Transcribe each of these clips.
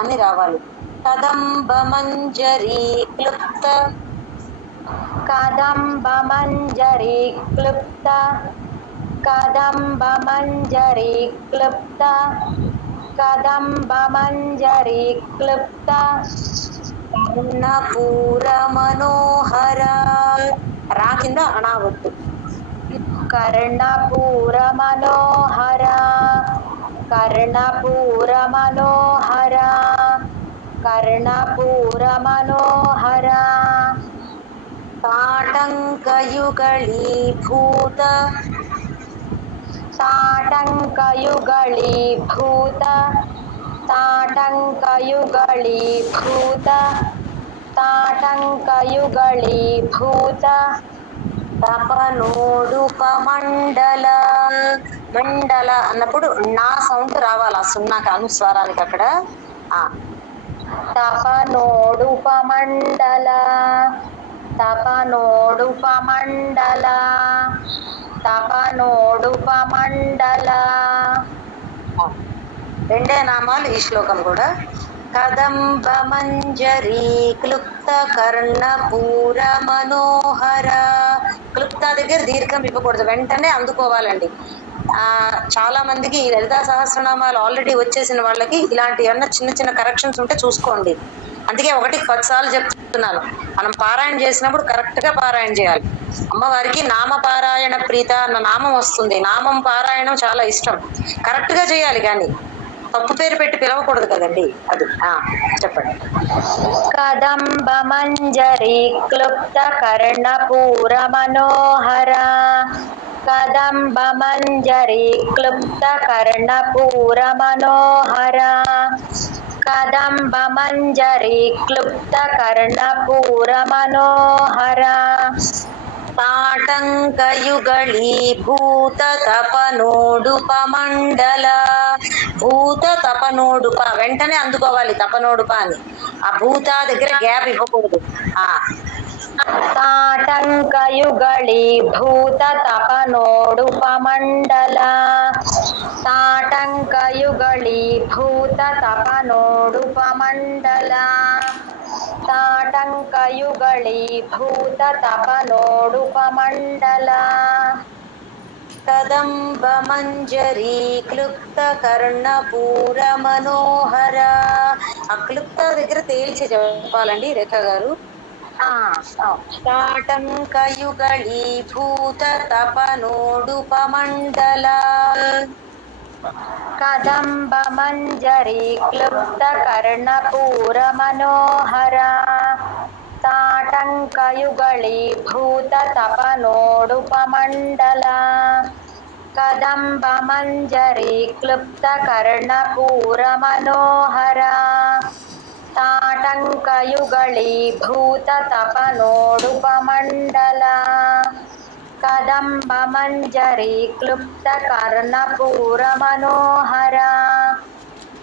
అని రావాలి. కదంబ మంజరీ క్లుప్త, కదంబ మంజరీ క్లుప్త, కదంబ మంజరీ క్లుప్త, కదంబ మంజరీ క్లుప్త, కర్ణపూర మనోహర. రా కింద అనావద్దు. కర్ణపూర మనోహర, కర్ణపూర మనోహర, కర్ణపూర మనోహర, తాటంకయుగళీభూత, తాటంకయుగళీభూత, తాటంకయుగళీభూత, తాటంకయుగళీభూత, తపనోడుపమండల. మండల అన్నప్పుడు నా సౌండ్ రావాలి ఆ సున్నాకి అనుస్వారానికి అక్కడ. తపనోడుపమండల, తపనోడుపమండల, తపనోడుపమండల. రెండే నామాలు ఈ శ్లోకం కూడా. కదంబ మంజరీ క్లుప్త కర్ణపూర మనోహర. క్లుప్త దగ్గర దీర్ఘం ఇవ్వకూడదు, వెంటనే అందుకోవాలండి. చాలా మందికి ఈ లలితా సహస్రనామాలు ఆల్రెడీ వచ్చేసిన వాళ్ళకి ఇలాంటి ఏమన్నా చిన్న చిన్న కరెక్షన్స్ ఉంటే చూసుకోండి. అందుకే 1కి 10 సార్లు చెప్తున్నాను, మనం పారాయణ చేసినప్పుడు కరెక్ట్ గా పారాయణ చేయాలి. అమ్మవారికి నామపారాయణ ప్రీత అన్న నామం వస్తుంది. నామం పారాయణం చాలా ఇష్టం, కరెక్ట్ గా చేయాలి, కానీ తప్పు పేరు పెట్టి పిలవకూడదు కదండి. అది చెప్పండి. కదంబ మంజరీ క్లుప్త కర్ణపూర మనోహర, కదంబ మంజరీ క్లుప్త కర్ణపూర మనోహర, కదంబ మంజరీ క్లుప్త కర్ణపూర మనోహర, తాటంకయుగళీభూత తపనోడుపమండల. భూత తపనోడుప వెంటనే అందుకోవాలి, తపనోడుప అని. ఆ భూత దగ్గర గ్యాప్ ఇవ్వకూడదు. తాటంకయుగళీభూత తపనోడుపమండల, తాటంకయుగళీభూత తపనోడుపమండల, తాటంకయుగళీభూత తపనోడుపమండల. కదంబ మంజరీ క్లుప్త కర్ణపూర మనోహర. ఆ క్లుప్త దగ్గర తేల్చి చెప్పాలండి రేఖ గారు. తాటంకయుగళీభూత తపనోడుపమండల. కదంబ మంజరీ క్లుప్త కర్ణపూర మనోహర, తాటంకయుగళీభూత తపనోడుపమండల, కదంబ మంజరీ క్లుప్త కర్ణపూర మనోహర, తాటంకయుగళీభూత తపనోడుపమండల, కదంబ మంజరీ క్లుప్త కర్ణపూర మనోహర,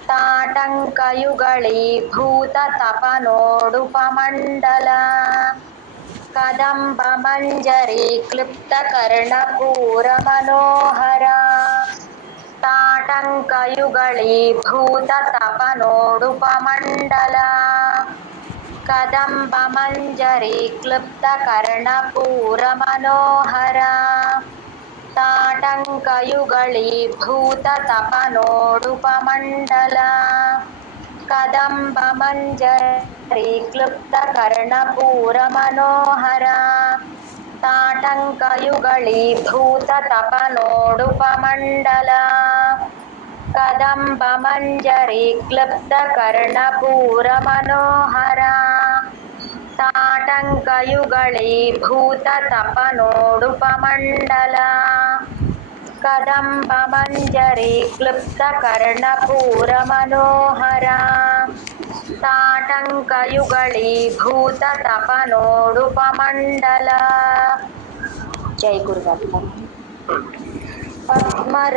తాటంకయుగళీభూత తపనోడుపమండల, కదంబ మంజరీ క్లుప్త కర్ణపూర మనోహర, తాటంకయుగళీభూత తపనోడుపమండల, కదంబ మంజరీ క్లుప్త కర్ణపూర మనోహర, తాటంకయుగళీభూత తపనోడుపమండల, కదంబ మంజరీ క్లుప్త కర్ణపూర మనోహర, తాటంకయుగళీభూత తపనోడుపమండల, కదంబ మంజరీ క్లుప్త కర్ణపూర మనోహర, తాటంకయుగళీభూత తపనోడుపమండల, కదంబ మంజరీ క్లుప్త కర్ణపూర మనోహర, తాటంకయుగళీభూత తపనోడుపమండల. జై గురుదత్త. పద్మరాగశిలాదర్శ,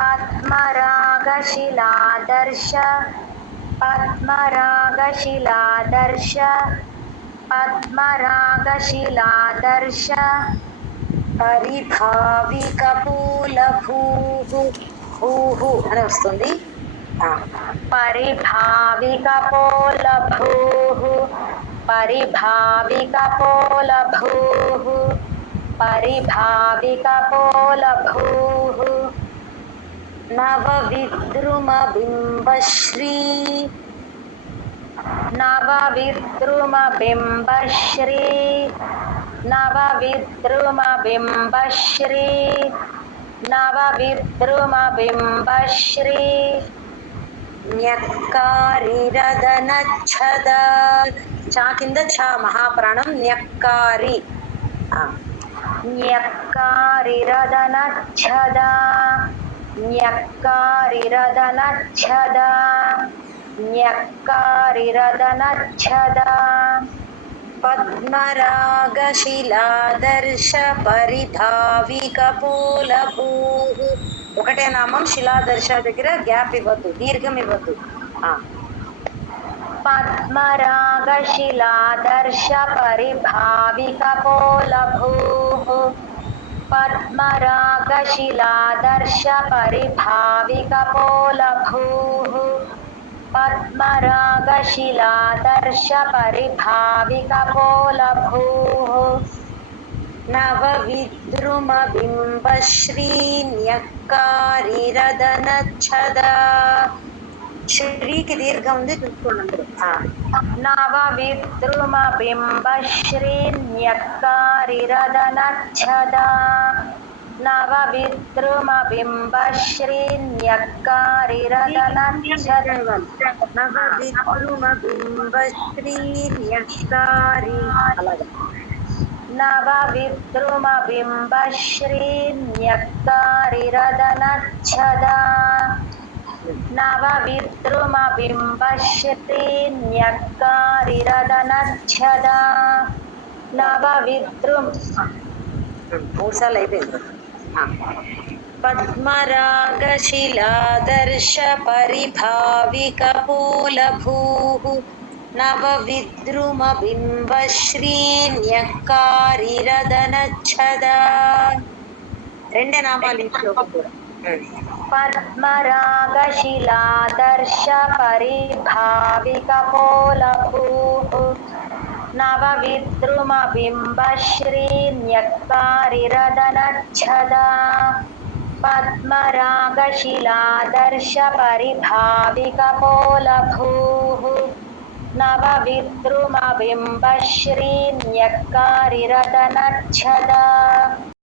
పద్మరాగశిలాదర్శ, పద్మరాగశిలాదర్శ, పద్మరాగశిలాదర్శ, పరిభావికపూలభూః, భూహు అని వస్తుంది. परिभाविकपोलभूः परिभाविकपोलभूः परिभाविकपोलभूः नवविद्रुमबिम्बश्री नवविद्रुमबिम्बश्री नवविद्रुमबिम्बश्री नवविद्रुमबिम्बश्री న్యక్కారిరదనచ్ఛద చా కింద ఛ మహాప్రాణం న్యక్కారి న్యక్కారిరదనచ్ఛద న్యక్కారిరదనచ్ఛద న్యక్కారిరదనచ్ఛద పద్మరాగశిలాదర్శ పరిభావికపోలభూః ఒకటే నామం శిలాదర్శ దగ్గర గ్యాప్ ఇవ్వద్దు, దీర్ఘం ఇవ్వద్దు. పద్మరాగశిలాదర్శ పరిభావికపోలభూః పద్మరాగశిలాదర్శ పరిభావికపోలభూః పద్మరాగశిలాదర్శ పరిభావికపోలభూః నవవిద్రుమబింబశ్రీ న్యక్కారిరదనచ్ఛద శ్రీకి దీర్ఘం ఉంది, చూసుకోండి అందరూ. నవవిద్రుమబింబశ్రీ న్యక్కారిరదనచ్ఛద నవవిద్రుమబింబశ్రీ న్యక్కారిరదనచ్ఛద నవవిద్రుమబింబశ్రీ న్యక్కారి అలాగే నవవిద్రుమబింబశ్రీ న్యక్కారిరదనచ్ఛద నవవిద్రుమబింబశ్రీ న్యక్కారిరదనచ్ఛద నవవిద్రుమ మూడు సార్లు అయిపోయింది. పద్మరాగశిలాదర్శ పరిభావికపోలభూః నవవిద్రుమబింబశ్రీ న్యక్కారిరదనచ్ఛద రెండే నామాలు ఈ శ్లోకం కూడా. పద్మరాగశిలాదర్శ పరిభావికపోలభూః నవవిద్రుమబింబశ్రీ న్యక్కారిరదనచ్ఛద పద్మరాగశిలాదర్శ పరిభావికపోలభూః నవవిద్రుమబింబశ్రీ న్యక్కారిరదనచ్ఛద